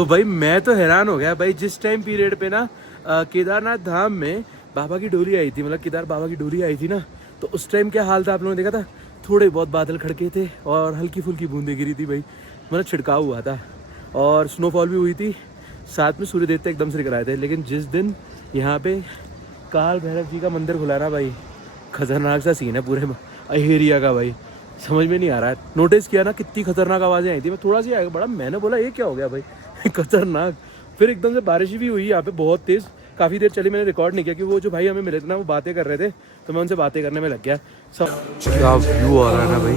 सो भाई मैं तो हैरान हो गया भाई, जिस टाइम पीरियड पे ना केदारनाथ धाम में बाबा की डोली आई थी, मतलब केदार बाबा की डोली आई थी ना, तो उस टाइम क्या हाल था आप लोगों ने देखा था। थोड़े बहुत बादल खड़के थे और हल्की फुल्की बूंदें गिरी थी भाई, मतलब छिड़काव हुआ था और स्नोफॉल भी हुई थी, साथ में सूर्य देवता एकदम से निकल आए थे। लेकिन जिस दिन यहाँ पे काल भैरव जी का मंदिर खुला ना भाई, खतरनाक सा सीन है पूरे एरिया का भाई, समझ में नहीं आ रहा है। नोटिस किया ना कितनी खतरनाक आवाज़ें आई थी, मैं थोड़ा सा आगे बढ़ा, मैंने बोला ये क्या हो गया भाई खतरनाक। फिर एकदम से बारिश भी हुई यहाँ पे बहुत तेज़, काफ़ी देर चली, मैंने रिकॉर्ड नहीं किया कि वो जो भाई हमें मिले थे ना वो बातें कर रहे थे, तो मैं उनसे बातें करने में लग गया। सब क्या व्यू आ रहा है ना भाई।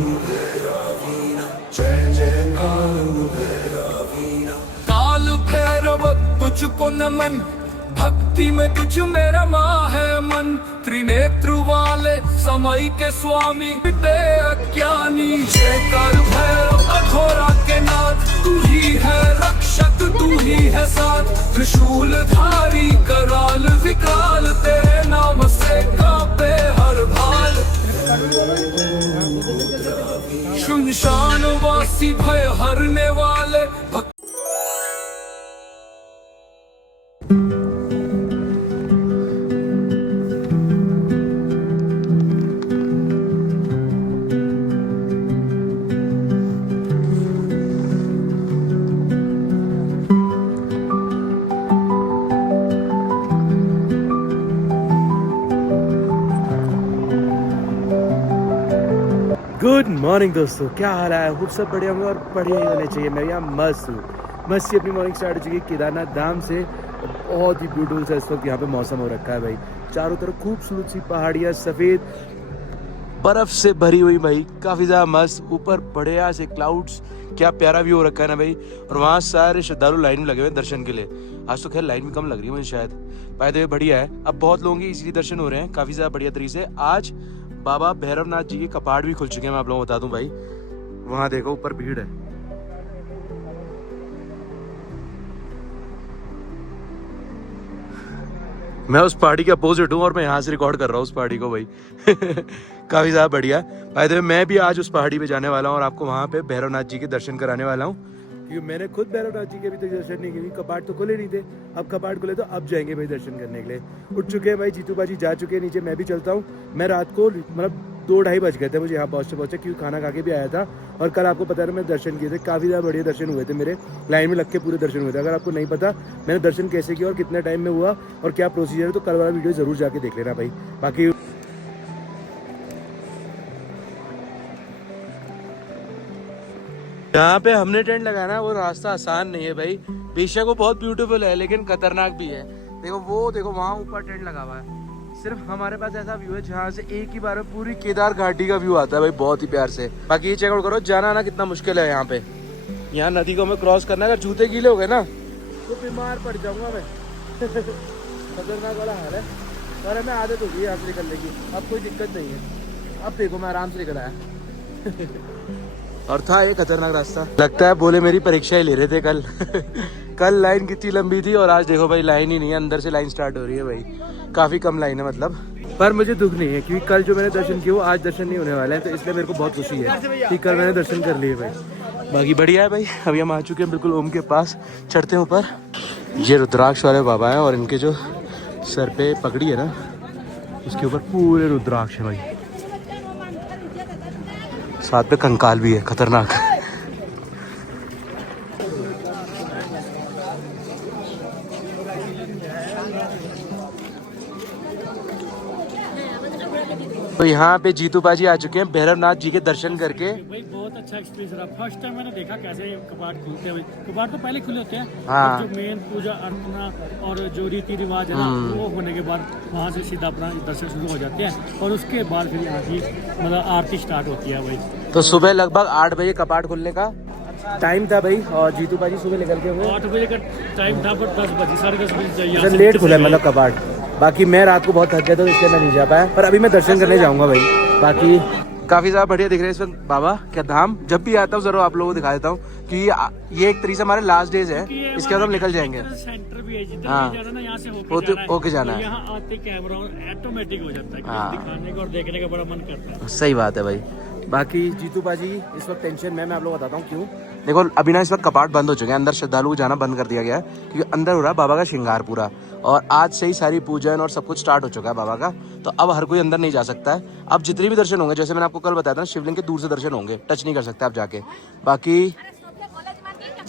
काल भैरव तुझको नमन, भक्ति में तुझ मेरा माँ है मन, त्रिनेत्र वाले समय के स्वामी पिते अज्ञानी। जय काल भैरव कठोरा के नाथ, तू ही है रक्षक तू ही है साथ, त्रिशूल धारी कराल विकाल, तेरे नाम से कांपे हर भाल। शुनशान वासी भय हरने वाले गुड मॉर्निंग दोस्तों, क्या हाल है? खूब सब बढ़िया होंगे और बढ़िया ही होने चाहिए। मैं यहाँ मस्त हूँ, मस्त ही अपनी मॉर्निंग स्टार्ट हो चुकी है केदारनाथ धाम से। बहुत ही ब्यूटीफुल सा इस वक्त यहाँ पे मौसम हो रखा है भाई, चारों तरफ खूबसूरत सी पहाड़ियाँ, सफ़ेद बर्फ से भरी हुई भाई, काफ़ी ज़्यादा मस्त, ऊपर बढ़िया से क्लाउड्स, क्या प्यारा व्यू हो रखा है ना भाई। और वहाँ सारे श्रद्धालु लाइन में लगे हुए हैं दर्शन के लिए। आज तो खैर लाइन भी कम लग रही है मुझे शायद, बाय द वे बढ़िया है, अब बहुत लोगों के इसीलिए दर्शन हो रहे हैं काफ़ी ज़्यादा बढ़िया तरीके से। आज बाबा भैरवनाथ जी के कपाट भी खुल चुके हैं, मैं आप लोगों को बता दूं भाई। वहाँ देखो ऊपर भीड़ है। मैं उस पहाड़ी के अपोजिट हूँ और मैं यहाँ से रिकॉर्ड कर रहा हूँ उस पहाड़ी को भाई काफ़ी ज़्यादा बढ़िया। बाय द वे मैं भी आज उस पहाड़ी पे जाने वाला हूँ और आपको वहाँ पे भैरवनाथ जी के दर्शन कराने वाला हूँ, क्योंकि मैंने खुद भैरवनाथ जी के अभी तक दर्शन नहीं किए, कपाट तो खुले नहीं थे। अब कपाट खुले तो अब जाएंगे भाई दर्शन करने के लिए। उठ चुके हैं भाई, जीतू बाजी जा चुके हैं नीचे, मैं भी चलता हूँ। मैं रात को मतलब 2-2:30 बज गए थे मुझे यहाँ पहुँचते क्योंकि खाना खा के भी आया था। और कल आपको पता है मैंने दर्शन किए थे, काफ़ी ज़्यादा बढ़िया दर्शन हुए थे मेरे, लाइन में लग के पूरे दर्शन हुए थे। अगर आपको नहीं पता मैंने दर्शन कैसे किया और कितने टाइम में हुआ और क्या प्रोसीजर है, तो कल वाला वीडियो ज़रूर जाके देख लेना भाई। बाकी यहाँ पे हमने टेंट लगाया ना, वो रास्ता आसान नहीं है भाई, बेशक वो बहुत ब्यूटीफुल है लेकिन खतरनाक भी है। देखो वहाँ ऊपर टेंट लगा हुआ है। सिर्फ हमारे पास ऐसा व्यू है जहाँ से एक ही बार में पूरी केदार घाटी का व्यू आता है भाई, बहुत ही प्यार से। बाकी ये चेकआउट करो, जाना आना कितना मुश्किल है यहाँ पे। यहाँ नदी को हमें क्रॉस करना, अगर जूते गीले हो गए ना तो बीमार पड़ जाऊंगा मैं खतरनाक वाला हाल है, और हमें आदत होगी यहाँ से निकलने की, अब कोई दिक्कत नहीं है। अब देखो मैं आराम से निकल आया और था ये खतरनाक रास्ता। लगता है बोले मेरी परीक्षा ही ले रहे थे कल कल लाइन कितनी लंबी थी और आज देखो भाई लाइन ही नहीं है, अंदर से लाइन स्टार्ट हो रही है भाई, काफ़ी कम लाइन है मतलब। पर मुझे दुख नहीं है क्योंकि कल जो मैंने दर्शन किए वो आज दर्शन नहीं होने वाले हैं, तो इसलिए मेरे को बहुत खुशी है कि कल मैंने दर्शन कर लिए भाई। बाकी बढ़िया है भाई, अभी हम आ चुके हैं बिल्कुल ओम के पास, चढ़ते हैं ऊपर। ये रुद्राक्ष वाले बाबा है और इनके जो सर पे पगड़ी है ना उसके ऊपर पूरे रुद्राक्ष है भाई, साथ पे कंकाल भी है खतरनाक। तो यहाँ पे जीतू बाजी आ चुके हैं भैरवनाथ जी के दर्शन करके। भाई बहुत अच्छा एक्सपीरियंस रहा। फर्स्ट टाइम मैंने देखा कैसे कपाट खुलते हैं। कपाट तो पहले खुले होते हैं, हाँ। जो मेन पूजा अर्चना और जो रीति रिवाज है ना वो होने के बाद वहाँ से सीधा अपना दर्शन शुरू हो जाते हैं और उसके बाद फिर यहाँ की मतलब आरती स्टार्ट होती है भाई। तो सुबह लगभग 8 बजे कपाट खुलने का टाइम था भाई, और जीतू बाजी सुबह निकल के हुए 8 बजे का टाइम था, पर 10 बजे 10:30 बजे लेट खुला मतलब कपाट। बाकी मैं रात को बहुत थक गया था इसलिए मैं नहीं जा पाया, पर अभी मैं दर्शन करने जाऊंगा भाई। बाकी काफ़ी ज़्यादा बढ़िया दिख रहे हैं इस वक्त बाबा क्या धाम। जब भी आता हूँ ज़रूर आप लोगों को दिखा देता हूँ कि ये एक तरीके से हमारे लास्ट डेज है, इसके बाद हम निकल जाएंगे। सेंटर भी है, जिधर हाँ। भी जाना ना यहाँ से होके जाना है। यहाँ आते कैमरा ऑटोमेटिक हो जाता है, हाँ। दिखाने का और देखने का बड़ा मन करता है। सही बात है भाई। बाकी जीतू बाजी इस वक्त टेंशन में, मैं आप लोग बताता हूँ क्यों। देखो अभी ना इस वक्त कपाट बंद हो चुके हैं, अंदर श्रद्धालु को जाना बंद कर दिया गया है क्योंकि अंदर हो रहा है बाबा का श्रृंगार पूरा, और आज से ही सारी पूजन और सब कुछ स्टार्ट हो चुका है बाबा का। तो अब हर कोई अंदर नहीं जा सकता है। अब जितने भी दर्शन होंगे, जैसे मैंने आपको कल बताया था ना, शिवलिंग के दूर से दर्शन होंगे, टच नहीं कर सकते आप जाके।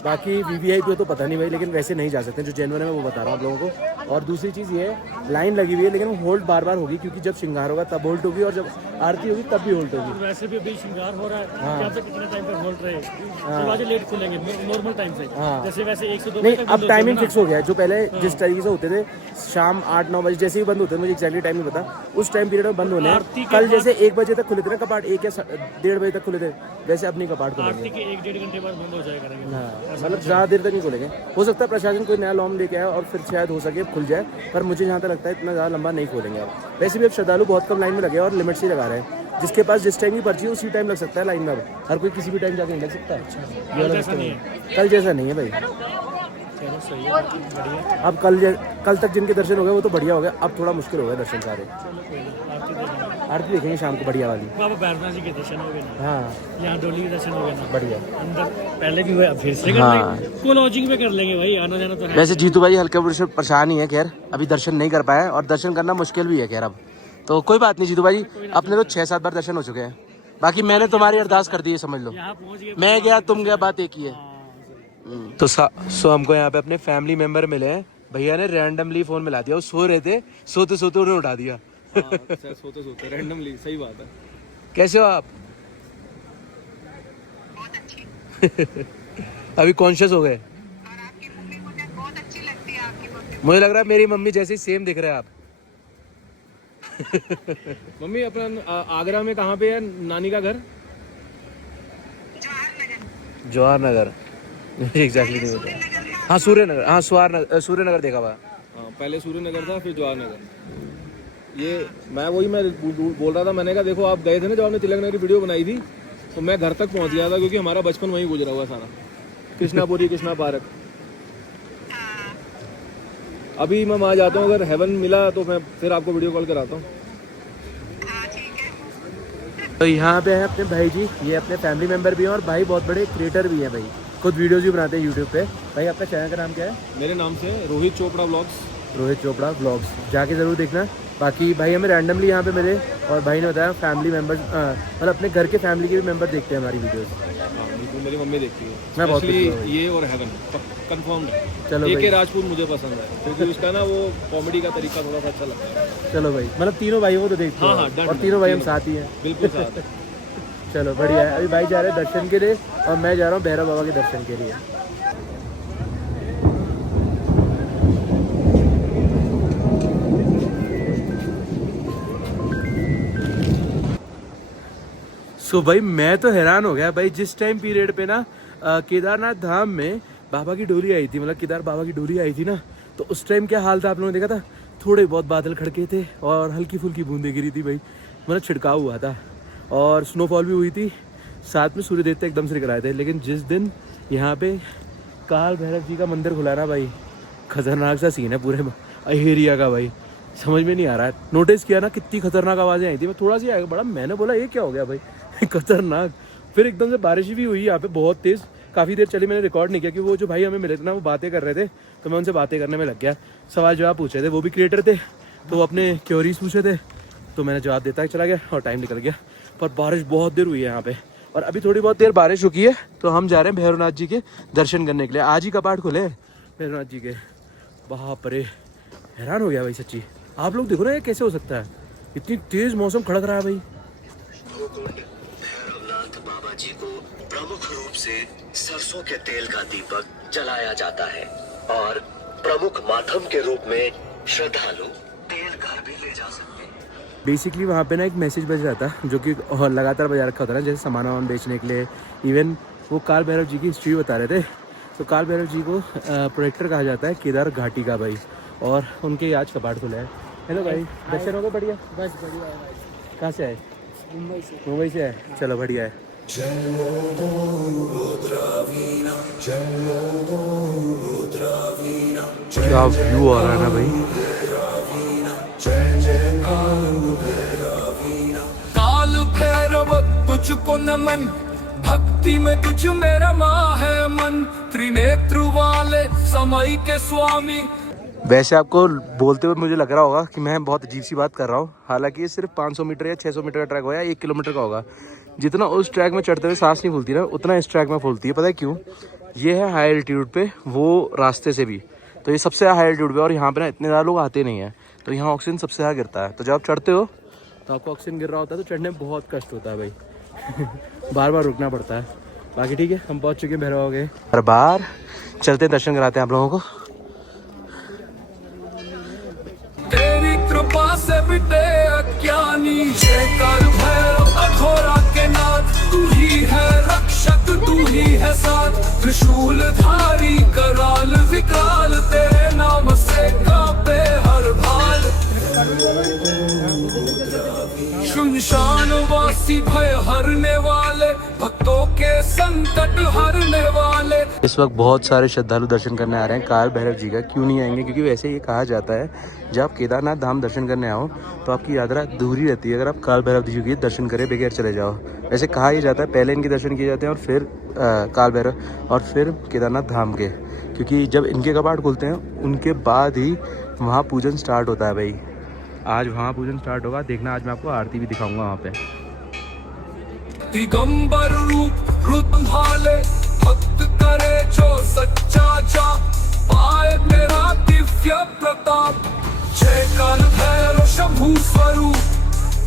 बाकी वीवीआईपी तो पता नहीं भाई, लेकिन वैसे नहीं जा सकते, जो जेन्युइन है मैं वो बता रहा हूँ आप लोगों को। और दूसरी चीज़ ये है, लाइन लगी हुई है लेकिन होल्ड बार बार होगी, क्योंकि जब श्रृंगार होगा तब होल्ड होगी और जब आरती होगी तब भी होल्ड होगी। वैसे भी अभी श्रृंगार हो रहा है, हाँ। जब तक कितना टाइम पर होल्ड रहे, दरवाजे लेट खुलेंगे नॉर्मल टाइम से। हाँ। जैसे वैसे 1 से 2 नहीं, अब टाइमिंग फिक्स हो गया है। जो पहले जिस तरीके से होते थे शाम 8-9 बजे जैसे ही बंद होते थे, मुझे एक्जैक्टली टाइम नहीं पता, उस टाइम पीरियड में बंद होने हैं। कल जैसे 1 बजे तक खुले थे ना कपाट, 1 या 1:30 बजे तक खुले थे, वैसे अपनी कपाट खुलेंगे। आरती के 1-1.5 घंटे बाद बंद हो जाएगा। हाँ, मतलब ज़्यादा देर तक नहीं खुलेंगे। हो सकता है प्रशासन कोई नया लॉम लेके आए और फिर शायद हो सके खुल जाए, पर मुझे जहाँ तक लगता है इतना ज़्यादा लंबा नहीं खोलेंगे अब। वैसे भी अब श्रद्धालु बहुत कम लाइन में लगे और लिमिट से लगा रहे हैं। जिसके पास जिस टाइम की पर्ची है उसी टाइम लग सकता है लाइन में। अब हर कोई किसी भी टाइम जाके नहीं लग सकता है, ये वाला सिस्टम है। कल जैसा नहीं है भाई। चलो सही है, बढ़िया। अब कल तक जिनके दर्शन हो गए वो तो बढ़िया हो गया, अब थोड़ा मुश्किल हो गया दर्शन सारे। आरती देखेंगे, आरती देखेंगे शाम को बढ़िया वाली। बाबा बैरनाथ जी के दर्शन हो गए ना, हाँ यहाँ डोली के दर्शन हो गए ना, बढ़िया। अंदर पहले भी हुआ, फिर से कर हाँ। लेंगे, को लॉजिंग में कर लेंगे भाई, आना जाना तो है। वैसे जीतू भाई हल्के फुल्के परेशान ही है, खैर अभी दर्शन नहीं कर पाए और दर्शन करना मुश्किल भी है खैर अब। तो कोई बात नहीं जीतू भाई, अपने तो 6-7 बार दर्शन हो चुके हैं। बाकी मैंने तुम्हारी अरदास कर दी है, समझ लो। यहाँ पहुँच गए, मैं गया तुम गया, बात एक ही है। तो सो हमको यहाँ पे अपने फैमिली मेंबर मिले हैं। भैया ने रैंडमली फोन मिला दिया, वो सो रहे थे, सोते सोते उन्हें उठा दिया। सोते सोते रैंडमली, सही बात है। कैसे हो आप? अभी कॉन्शियस हो गए? मुझे लग रहा है मेरी मम्मी जैसी सेम दिख रहे हैं आप। मम्मी अपना आगरा में कहाँ पे है नानी का घर? जवाहर नगर, मुझे एग्जैक्टली नहीं पता। हाँ सूर्यनगर, हाँ सूर्यनगर देखा हुआ। हाँ, पहले सूर्यनगर था, फिर जवाहर नगर। ये मैं बोल रहा था, मैंने कहा देखो आप गए थे ना जब आपने तिलक नगर की वीडियो बनाई थी, तो मैं घर तक पहुंच गया था क्योंकि हमारा बचपन वहीं गुजरा हुआ सारा, कृष्णापुरी, कृष्णा पार्क। अभी मैं वहाँ जाता हूँ, अगर हेवन मिला तो मैं फिर आपको वीडियो कॉल कराता हूँ। तो यहाँ पे है अपने भाई जी, ये अपने फैमिली मेंबर भी हैं और भाई बहुत बड़े क्रिएटर भी हैं भाई, खुद वीडियोस भी बनाते हैं यूट्यूब पे। भाई आपका चैनल का नाम क्या है? मेरे नाम से रोहित चोपड़ा ब्लॉग्स। रोहित चोपड़ा ब्लॉग्स, जाके ज़रूर देखना। बाकी भाई हमें रैंडमली यहाँ पे मिले और भाई ने बताया फैमिली मेंबर्स, मतलब अपने घर के फैमिली के भी मेंबर देखते हैं हमारी वीडियोस। हाँ बिल्कुल, मेरी मम्मी देखती है। मैं बहुत Especially खुश हूँ। ये और हेवन कंफर्म है। चलो एक भाई। के राजपूत मुझे पसंद है क्योंकि उसका ना वो कॉमेडी का तरीका थोड़ा सा अच्छा लगता है। चलो भाई, मतलब तीनों भाइयों को तो देखते हाँ, हो हाँ, डन, और तीनों भाई हम डन। साथ ही हैं। बिल्कुल साथ है। चलो बढ़िया है। अभी भाई जा रहे हैं दर्शन के लिए और मैं जा रहा हूँ भैरव बाबा के दर्शन के लिए। सो भाई मैं तो हैरान हो गया भाई, जिस टाइम पीरियड पे ना केदारनाथ धाम में बाबा की डोली आई थी, मतलब केदार बाबा की डोली आई थी ना, तो उस टाइम क्या हाल था आप लोगों ने देखा था? थोड़े बहुत बादल खड़के थे और हल्की फुल्की बूंदें गिरी थी भाई, मतलब छिड़काव हुआ था और स्नोफॉल भी हुई थी, साथ में सूर्य देवता एकदम से निकल आए थे। लेकिन जिस दिन यहाँ पे काल भैरव जी का मंदिर खुला ना भाई, खतरनाक सा सीन है पूरे एरिया का भाई, समझ में नहीं आ रहा है। नोटिस किया ना कितनी खतरनाक आवाज़ें आई थी, मैं थोड़ा सा आगे बढ़ा, मैंने बोला ये क्या हो गया भाई खतरनाक। फिर एकदम से बारिश भी हुई यहाँ पे बहुत तेज़, काफ़ी देर चली, मैंने रिकॉर्ड नहीं किया क्योंकि वो जो भाई हमें मिले थे ना वो बातें कर रहे थे, तो मैं उनसे बातें करने में लग गया। सवाल जवाब पूछ रहे थे, वो भी क्रिएटर थे तो वो अपने क्योरीज पूछे थे, तो मैंने जवाब देता चला गया और टाइम निकल गया। पर बारिश बहुत देर हुई है यहाँ पे और अभी थोड़ी बहुत देर बारिश रुकी है, तो हम जा रहे हैं भैरवनाथ जी के दर्शन करने के लिए। आज ही कपाट खुले हैं भैरवनाथ जी के। बाप रे, हैरान हो गया भाई सच्ची। आप लोग देखो ना ये कैसे हो सकता है, इतनी तेज मौसम खड़क रहा है भाई। भैरवनाथ बाबा जी को प्रमुख रूप से सरसों के तेल का दीपक जलाया जाता है और प्रमुख माध्यम के रूप में श्रद्धालु तेल घर भी ले जा सकते हैं। बेसिकली वहाँ पे ना एक मैसेज बज रहा था जो कि लगातार बजा रखा होता है, जैसे सामान वामान बेचने के लिए। इवन वो काल भैरव जी की हिस्ट्री बता रहे थे, तो काल भैरव जी को प्रोटेक्टर कहा जाता है केदार घाटी का भाई, और उनके आज कपाट खुला है। हेलो भाई, दर्शन हो गए? बढ़िया, बस बढ़िया है। कहाँ से आए? मुंबई से है, चलो बढ़िया है। क्या व्यू आ रहा है ना भाई। काल भैरव तुझको नमन, भक्ति में तुझ मेरा माँ है मन, त्रिनेत्र वाले समय के स्वामी। वैसे आपको बोलते हुए मुझे लग रहा होगा कि मैं बहुत अजीब सी बात कर रहा हूँ, हालांकि ये सिर्फ 500 मीटर या 600 मीटर का ट्रैक होगा या 1 किलोमीटर का होगा। जितना उस ट्रैक में चढ़ते हुए सांस नहीं फूलती ना, उतना इस ट्रैक में फूलती है। पता है क्यों? ये है हाई एल्टीट्यूड पे, वो रास्ते से भी तो ये सबसे हाई एल्टीट्यूड पे, और यहाँ पे ना इतने ज़्यादा लोग आते नहीं हैं, तो यहाँ ऑक्सीजन सबसे ज़्यादा गिरता है। तो जब आप चढ़ते हो तो आपको ऑक्सीजन गिर रहा होता है, तो चढ़ने में बहुत कष्ट होता है भाई। बार बार रुकना पड़ता है। बाकी ठीक है, हम पहुँच चुके हैं भैरव हो गए। हर बार चलते दर्शन कराते हैं आप लोगों को। तेरी कृपा से बिटे अज्ञानी, जयकार भैरव अघोरा के नाथ, तू ही है रक्षक तू ही है साथ, त्रिशूल धारी कराल विकराल, तेरे नाम से कांपे हर भाल। शुनशान वासी भय हरने वाले, भक्तों के संकट हरने वाले। इस वक्त बहुत सारे श्रद्धालु दर्शन करने आ रहे हैं काल भैरव जी का। क्यों नहीं आएंगे? क्योंकि वैसे ये कहा जाता है जब आप केदारनाथ धाम दर्शन करने आओ तो आपकी यात्रा अधूरी रहती है अगर आप काल भैरव जी के दर्शन करे बगैर चले जाओ। वैसे कहा ही जाता है पहले इनके दर्शन किए जाते हैं और फिर काल भैरव और फिर केदारनाथ धाम के, क्योंकि जब इनके कपाट खुलते हैं उनके बाद ही वहाँ पूजन स्टार्ट होता है भाई। आज वहाँ पूजन स्टार्ट होगा, देखना आज मैं आपको आरती भी दिखाऊंगा वहाँ पे। दिगंबर रूप रुद्र भाले, भक्त करे जो सच्चा जा, पाए मेरा दिव्य प्रताप। जय काल भैरव शंभु स्वरूप,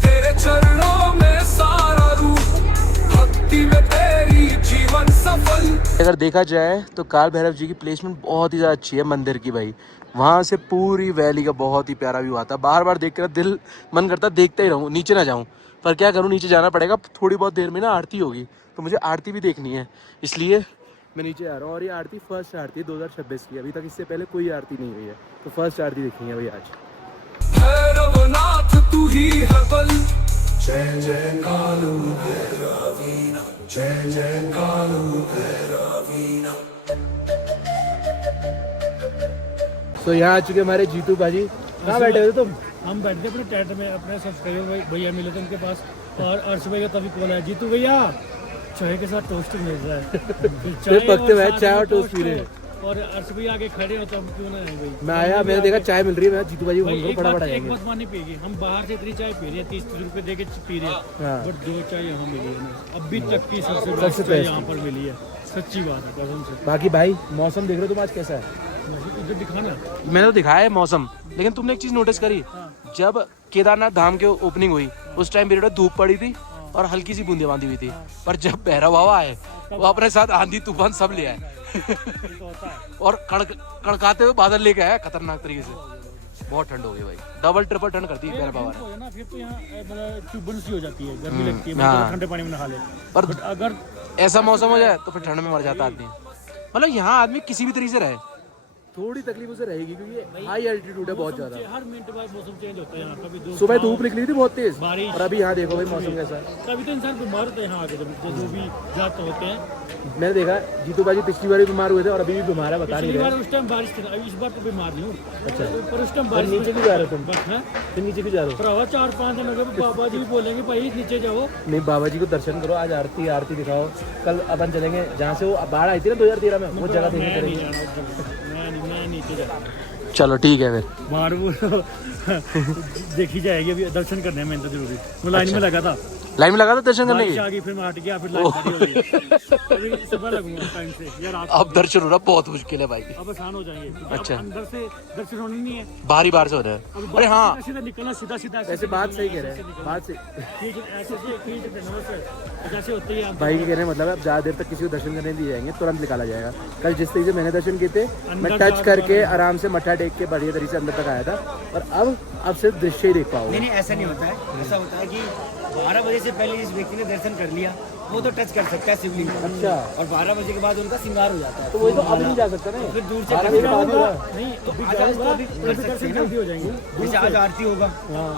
तेरे चरणों में सारा रूप, भक्ति में तेरी जीवन सफल। अगर देखा जाए तो काल भैरव जी की प्लेसमेंट बहुत ही ज़्यादा अच्छी है मंदिर की भाई। वहाँ से पूरी वैली का बहुत ही प्यारा व्यू आता है। बार बार देख कर दिल मन करता देखते ही रहूँ, नीचे ना जाऊँ, पर क्या करूँ, नीचे जाना पड़ेगा। थोड़ी बहुत देर में ना आरती होगी, तो मुझे आरती भी देखनी है, इसलिए मैं नीचे आ रहा हूँ। और ये आरती फर्स्ट आरती है 2026 की, अभी तक इससे पहले कोई आरती नहीं हुई है, तो फर्स्ट आरती देखनी है भाई आज। भैरवनाथ तू ही है बल, जय जय कालू भैरवीना, जय जय कालू भैरवीना। तो यहाँ आ चुके हमारे जीतू भाजी। कहाँ बैठे हुए तुम? हम बैठे थे अपने टेंट में, अपने सब्सक्राइबर भैया मिले थे उनके पास, और अर्श भैया तभी कॉल आया, जीतू भैया चाय के साथ टोस्ट मिल रहा है। पकते हुए चाय और टोस्ट पी रहे हैं, और अर्श भैया आगे खड़े हो तो हम क्यों ना आए भाई। मैं आया, मैंने देखा चाय मिल रही है, मैं जीतू भाजी को एक फटाफट बात आएंगे। मानी पिएगी, हम बाहर से इतनी चाय पी रहे हैं, 30 रुपए दे के पी रहे हैं, हाँ। बट 2 चाय यहाँ मिली है ना अभी तक की सबसे सबसे बेस्ट चाय best। यहाँ पर मिली है, सच्ची बात है कसम से। बाकी भाई मौसम देख रहे हो तुम आज कैसा है? इधर दिखाना। मैंने तो दिखाया है मौसम, लेकिन तुमने एक चीज नोटिस करी? जब केदारनाथ धाम के ओपनिंग हुई उस टाइम पीरियड धूप पड़ी थी और हल्की सी बूंदाबांदी हुई थी, पर जब भैरव बाबा आए वो अपने साथ आंधी तूफान सब ले आए और कड़काते हुए बादल लेके आया खतरनाक तरीके से। बहुत ठंड हो गई भाई, डबल ट्रिपल ठंड करती है भैरव बाबा ने। हो ना फिर तो यहाँ मतलब ट्यूबल सी हो जाती है, गर्मी लगती है, हाँ। मतलब ठंडे पानी में नहा ले। पर बट अगर ऐसा मौसम हो जाए तो फिर ठंड में मर जाता आदमी। मतलब यहाँ आदमी किसी भी तरीके से रहे, थोड़ी तकलीफ उसे रहेगी क्योंकि हाई एल्टीट्यूड है बहुत ज्यादा। हर मिनट बाद मौसम चेंज होता है यहाँ, कभी धूप, सुबह धूप निकली थी बहुत तेज, बारिश, और अभी यहाँ देखो भाई मौसम कैसा है। कभी तो इंसान बीमार होता है यहाँ आके, जो भी जाते होते हैं। मैंने देखा जीतू भाजी पिछली बार भी बीमार हुए थे और अभी भी बीमार है, बता नहीं पिछली बार रहे। उस टाइम बारिश थी, इस बार तो बीमार नहीं हूँ। अच्छा, पर उस टाइम फिर बारिश नीचे क्यों जा रहे हो तुम? बस है फिर नीचे क्यों जा रहे हो? भरावा 4-5 दिन लगे, बाबा जी भी बोलेंगे भाई नीचे जाओ। नहीं, बाबा जी को दर्शन करो, आज आरती दिखाओ। कल अपन चलेंगे जहाँ से वो बाढ़ आई थी ना 2013 में, वो जगह देखने मैं नहीं चलेंगे। जाना उस जगह, मैं नीचे जाना। चलो ठीक है फिर। बाहर वो देखी जाएगी, अभी दर्शन करने में तो जरूरी। वो लाइन में लगा था, लाइन में लगा था दर्शन करने बारिश की। आ गई, फिर मैं हट गया, फिर लाइन खड़ी हो गई। अभी सुबह लगूंगा टाइम से या रात अब दर्शन हो रहा बहुत मुश्किल है भाई, अब आसान हो जाएंगे। अच्छा। अब अंदर से दर्शन होनी नहीं है, बारी बार से हो रहा है। अब अरे हाँ, सीधा सीधा निकलना, सीधा सीधा। वैसे बात सही कह रहे हैं, बात से ऐसे जैसे होते ही आप भाई के कहने का मतलब है अब ज़्यादा देर तक किसी को दर्शन करने दिए जाएंगे, तुरंत निकाला जाएगा। कल जिस तरीके से मैंने दर्शन किए थे, मैं अंदर टच करके आराम से मत्था टेक के बढ़िया तरीके से अंदर तक आया था, और अब सिर्फ दृश्य ही देख पाओगे। नहीं ऐसा नहीं होता है, ऐसा होता है कि 12 बजे से पहले इस व्यक्ति ने दर्शन कर लिया, वो तो टच कर सकता है शिवलिंग को। अच्छा, और 12 बजे के बाद उनका श्रृंगार हो जाता है। तो वही तो अब नहीं जा सकता ना, फिर दूर से बारह बजे के बाद होगा। नहीं तो आज तो अभी कर सकते हैं ना। हो जाएंगे। जैसे आज आरती होगा,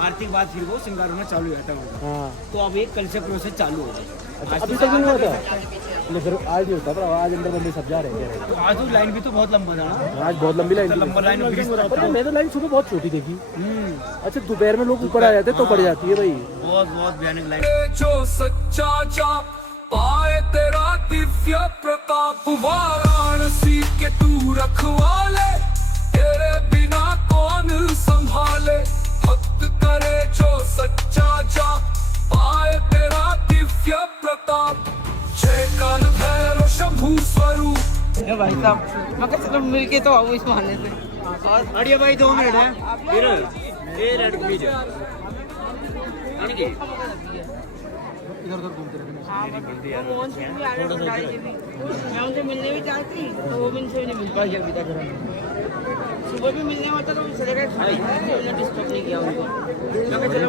आरती के बाद फिर वो श्रृंगार होना चालू हो जाता होगा। हाँ, तो अब एक कल्चर प्रोसेस चालू हो जाएगा। आज अभी तो तक नहीं हुआ था, मतलब फिर आज नहीं होता, पर आज अंदर बंदे सब जा रहे हैं। तो आज तो लाइन भी तो बहुत लंबा था ना। आज बहुत लंबी लाइन तो लंबा लाइन में मैं तो लाइन सुबह बहुत छोटी देखी। अच्छा, दोपहर में लोग ऊपर आ जाते तो बढ़ जाती है भाई। बहुत बहुत भयानक लाइन। जो सच्चा जा पाए तेरा दिव्य प्रताप, वाराणसी के तू रखवाले, तेरे बिना कौन संभाले। भक्त करे जो सच्चा जा पाए तेरा दिव्य प्रताप, जय काल भैरव शंभु स्वरूप। भाई साहब मगर चलो मिल के तो आओ इस बहाने से। अड़िया भाई 2 मिनट है फिर ये रेड प्लीज मोहन सिंह भी आ रहे थे गाड़ी से भी, मैं उनसे मिलने भी चाहती तो वो भी उनसे नहीं मिल पाई अभी तक। सुबह भी मिलने होता तो चले गए खाने, उन्होंने डिस्टर्ब नहीं किया उनको। मैं चलो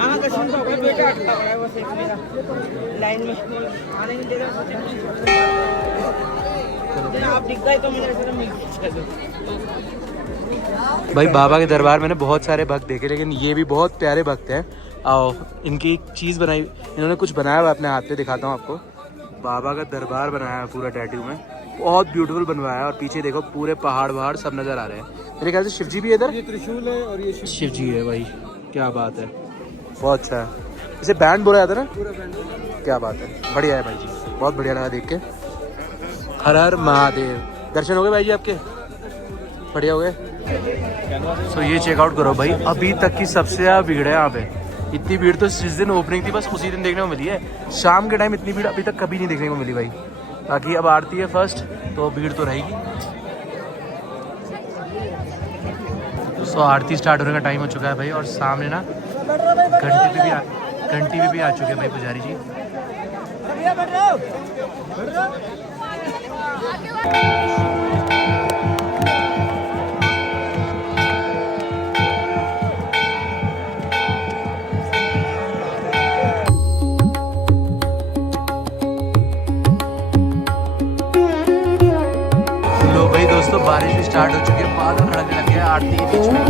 हाँ दर्शन तो हो गया, बेटा अटका पड़ा है बस एक मेरा लाइन में आने नहीं दे रहा। आप दिख गए तो मैंने ऐसा मिल चलो। भाई बाबा के दरबार मैंने बहुत सारे भक्त देखे, लेकिन ये भी बहुत प्यारे भक्त हैं। आओ, इनकी एक चीज़ बनाई, इन्होंने कुछ बनाया हुआ अपने हाथ पे, दिखाता हूँ आपको। बाबा का दरबार बनाया है पूरा टैटू में, बहुत ब्यूटीफुल बनवाया है। और पीछे देखो पूरे पहाड़ सब नज़र आ रहे हैं। मेरे ख्याल से शिव जी भी है इधर, ये त्रिशूल है और ये शिव जी है भाई। क्या बात है, बहुत अच्छा है। इसे बैंड बोला जाता है ना, क्या बात है, बढ़िया है भाई जी, बहुत बढ़िया लगा देख के। हर हर महादेव। दर्शन हो गए भाई जी आपके, बढ़िया हो गए। सो ये चेकआउट करो भाई, अभी तक की सबसे ज़्यादा भीड़ है यहाँ पे। इतनी भीड़ तो जिस दिन ओपनिंग थी बस उसी दिन देखने को मिली है। शाम के टाइम इतनी भीड़ अभी तक कभी नहीं देखने को मिली भाई। बाकी अब आरती है फर्स्ट, तो भीड़ तो रहेगी। सो आरती स्टार्ट होने का टाइम हो चुका है भाई, और सामने ना घंटी पे भी आ चुके हैं भाई पुजारी जी। लो भाई दोस्तों, बारिश भी स्टार्ट हो चुकी है, बादल खड़कने लग गया आरती के बीच में।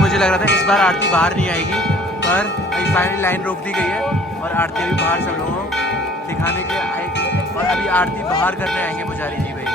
मुझे लग रहा था इस बार आरती बाहर नहीं आएगी, पर अभी फाइनली लाइन रोक दी गई है और आरती अभी बाहर सब लोगों को दिखाने के लिए आएगी। और अभी आरती बाहर करने आएंगे पुजारी जी भाई।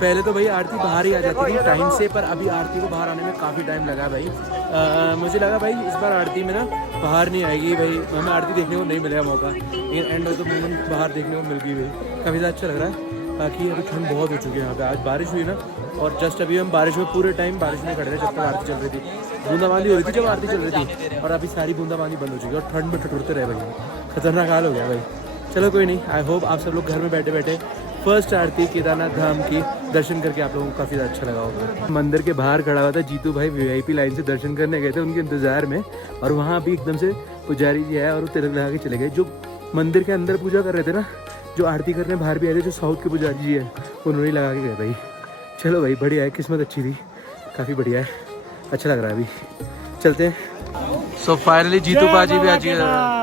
पहले तो भाई आरती बाहर ही आ जाती थी टाइम से, पर अभी आरती को बाहर आने में काफ़ी टाइम लगा भाई। मुझे लगा भाई इस बार आरती में ना बाहर नहीं आएगी भाई, हमें आरती देखने को नहीं मिलेगा मौका, लेकिन एंड ऑफ द मोमेंट बाहर देखने को मिल गई भाई। काफ़ी ज़्यादा अच्छा लग रहा है। बाकी अभी ठंड बहुत हो चुकी है यहाँ पे, आज बारिश हुई ना, और जस्ट अभी हम बारिश में पूरे टाइम बारिश में खड़े थे जब तक आरती चल रही थी। बूंदाबांदी हो रही थी जब आरती चल रही थी, और अभी सारी बूंदाबांदी बंद हो चुकी है और ठंड में ठिठुरते रहे भाई, खतरनाक हाल हो गया भाई। चलो कोई नहीं, आई होप आप सब लोग घर में बैठे बैठे फर्स्ट आरती केदारनाथ धाम की दर्शन करके आप लोगों को काफ़ी अच्छा लगा होगा। मंदिर के बाहर खड़ा हुआ था जीतू भाई, वीआईपी लाइन से दर्शन करने गए थे उनके इंतज़ार में, और वहाँ अभी एकदम से पुजारी जी आया और वो तिलक लगा के चले गए। जो मंदिर के अंदर पूजा कर रहे थे ना, जो आरती करने बाहर भी आए थे, जो साउथ के पुजारी जी हैं, उन्होंने लगा के गए भाई। चलो भाई बढ़िया है, किस्मत अच्छी थी, काफ़ी बढ़िया है, अच्छा लग रहा है। अभी चलते हैं। सो फाइनली जीतू बाजी भी आ गया।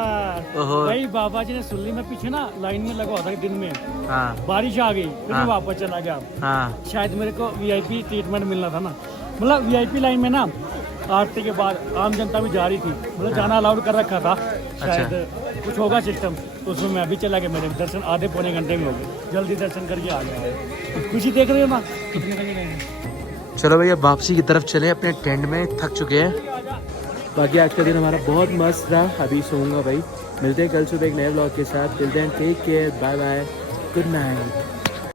ओहो भाई बाबा जी ने सुन ली, मैं पीछे ना लाइन में लगा हुआ था दिन में, हाँ बारिश आ गई, फिर मैं वापस चला गया। हाँ शायद मेरे को वीआईपी ट्रीटमेंट मिलना था ना, मतलब वीआईपी लाइन में ना आरती के बाद आम जनता भी जा रही थी, मतलब जाना अलाउड कर रखा था, शायद कुछ होगा सिस्टम, तो उसमें मैं अभी चला गया, मेरे दर्शन आधे पौने घंटे में हो गए, जल्दी दर्शन करके आ गया। खुशी देख रहे हो ना कितने बजे गए। चलो भैया वापसी की तरफ चले अपने टेंट में, थक चुके हैं। बाकी आज का दिन हमारा बहुत मस्त रहा, अभी सोऊंगा भाई। मिलते हैं कल सुबह एक नए ब्लॉग के साथ। Till then take care, bye bye, good night.